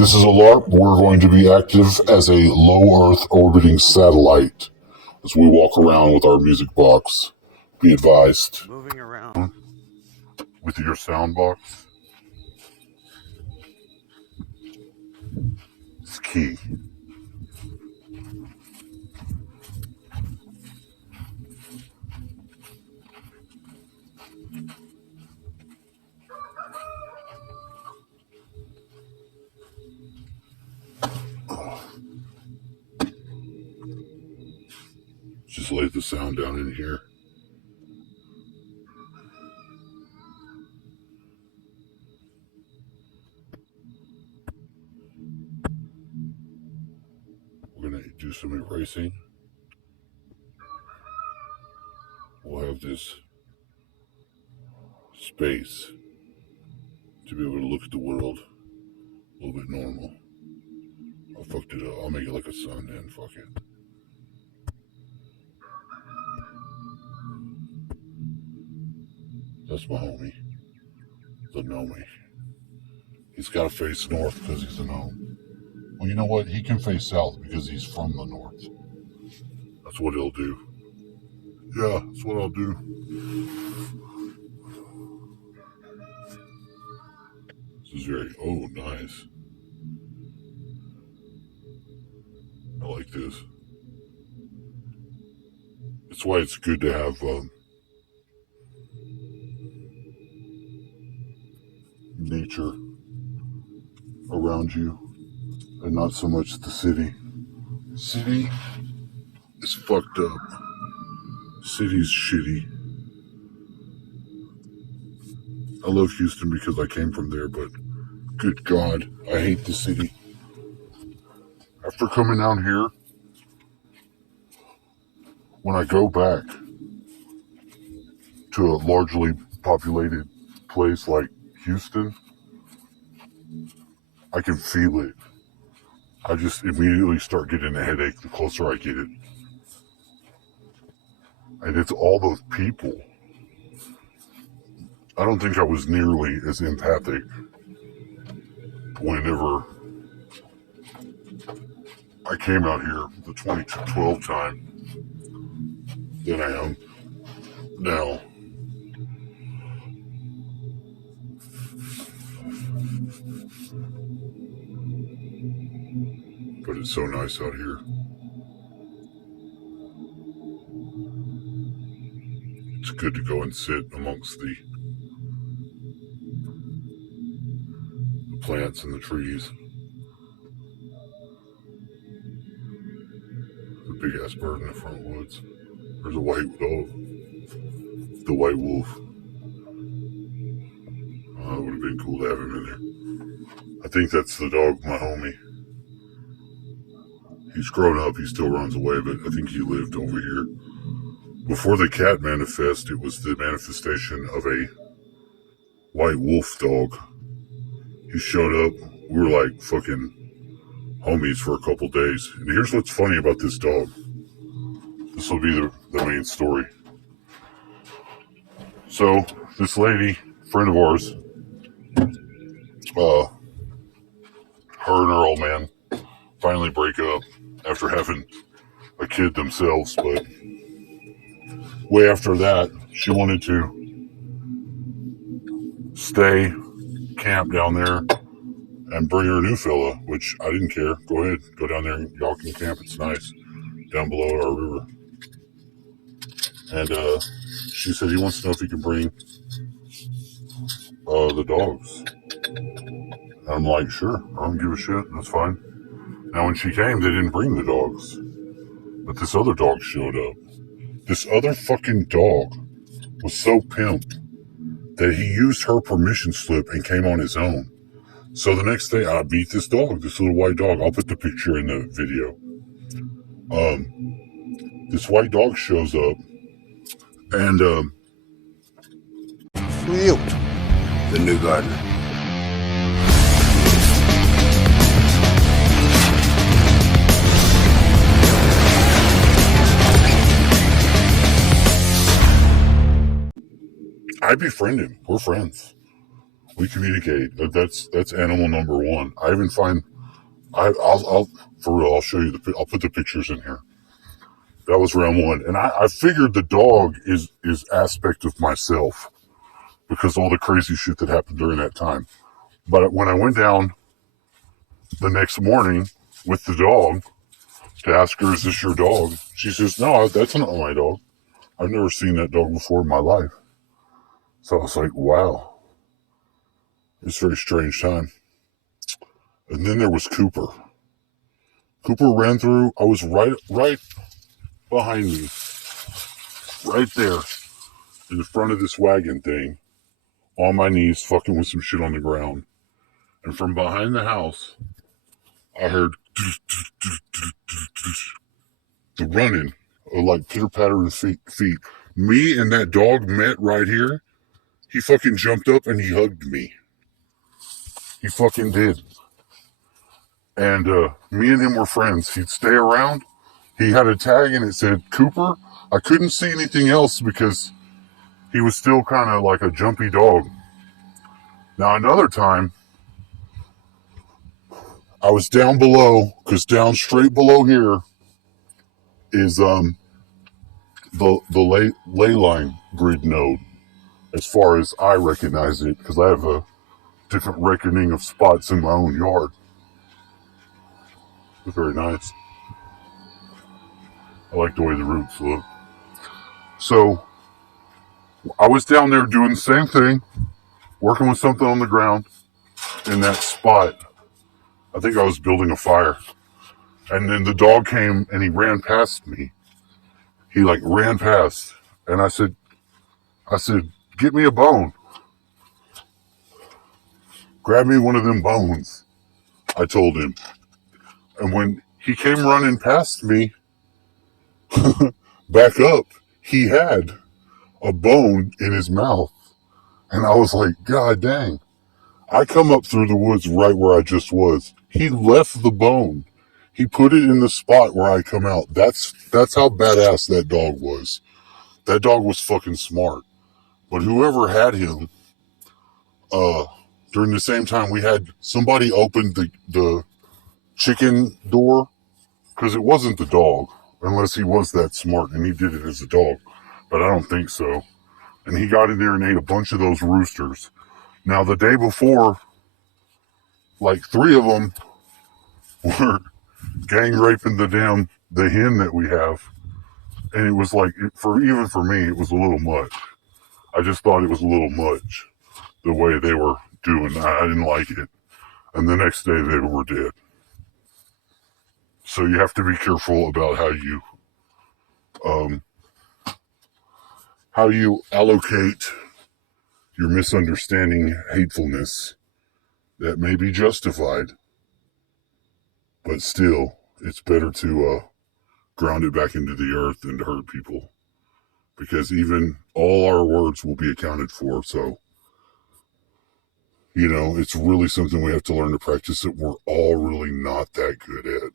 This is a LARP. We're going to be active as a low Earth orbiting satellite as we walk around with our music box. Be advised. Moving around. With your sound box. It's key. Just lay the sound down in here. We're going to do some erasing. We'll have this space to be able to look at the world a little bit normal. I fucked it up. I'll make it like a sun then. Fuck it. That's my homie. The Nomi. He's got to face north because he's a gnome. Well, you know what? He can face south because he's from the north. That's what he'll do. Yeah, that's what I'll do. This is very, oh, nice. I like this. That's why it's good to have nature around you and not so much the city. City is fucked up. City's shitty. I love Houston because I came from there, but good God, I hate the city. After coming down here, when I go back to a largely populated place like Houston, I can feel it. I just immediately start getting a headache the closer I get it. And it's all those people. I don't think I was nearly as empathic whenever I came out here the 2012 time than I am now. But it's so nice out here. It's good to go and sit amongst the plants and the trees. The big ass bird in the front woods. There's a white dog. The white wolf. It would have been cool to have him in there. I think that's the dog, my homie. He's grown up, he still runs away, but I think he lived over here. Before the cat manifest, it was the manifestation of a white wolf dog. He showed up, we were like fucking homies for a couple days. And here's what's funny about this dog. This will be the main story. So, this lady, friend of ours, her and her old man finally break up after having a kid themselves, but way after that, she wanted to stay, camp down there, and bring her new fella, which I didn't care. Go ahead, go down there and y'all can camp. It's nice down below our river. And she said he wants to know if he can bring the dogs. And I'm like, sure, I don't give a shit. That's fine. Now, when she came, they didn't bring the dogs, but this other dog showed up. This other fucking dog was so pimped that he used her permission slip and came on his own. So the next day, I beat this dog, this little white dog. I'll put the picture in the video. This white dog shows up, and who are you? The new gardener. I befriend him. We're friends. We communicate. That's animal number one. I even find I'll for real. I'll show you I'll put the pictures in here. That was round one, and I figured the dog is aspect of myself because all the crazy shit that happened during that time. But when I went down the next morning with the dog to ask her, "Is this your dog?" She says, "No, that's not my dog. I've never seen that dog before in my life." So I was like, "Wow, it's a very strange time." And then there was Cooper. Cooper ran through. I was right behind me, right there in the front of this wagon thing, on my knees, fucking with some shit on the ground. And from behind the house, I heard the running, like pitter patter of feet. Me and that dog met right here. He fucking jumped up and he hugged me. He fucking did. And me and him were friends. He'd stay around. He had a tag and it said Cooper. I couldn't see anything else because he was still kind of like a jumpy dog. Now another time, I was down below, because down straight below here is the ley line grid node, as far as I recognize it, because I have a different reckoning of spots in my own yard. It's very nice. I like the way the roots look. So I was down there doing the same thing, working with something on the ground in that spot. I think I was building a fire. And then the dog came and he ran past me. He like ran past. And I said, "Get me a bone. Grab me one of them bones," I told him. And when he came running past me, back up, he had a bone in his mouth. And I was like, God dang. I come up through the woods right where I just was. He left the bone. He put it in the spot where I come out. That's how badass that dog was. That dog was fucking smart. But whoever had him, during the same time we had somebody open the chicken door, because it wasn't the dog, unless he was that smart and he did it as a dog. But I don't think so. And he got in there and ate a bunch of those roosters. Now the day before, like 3 of them were gang raping the hen that we have. And it was like, even for me, it was a little much. I just thought it was a little much, the way they were doing. I didn't like it. And the next day they were dead. So you have to be careful about how you allocate your misunderstanding hatefulness that may be justified, but still, it's better to ground it back into the earth than to hurt people, because even all our words will be accounted for. So, it's really something we have to learn to practice that we're all really not that good at.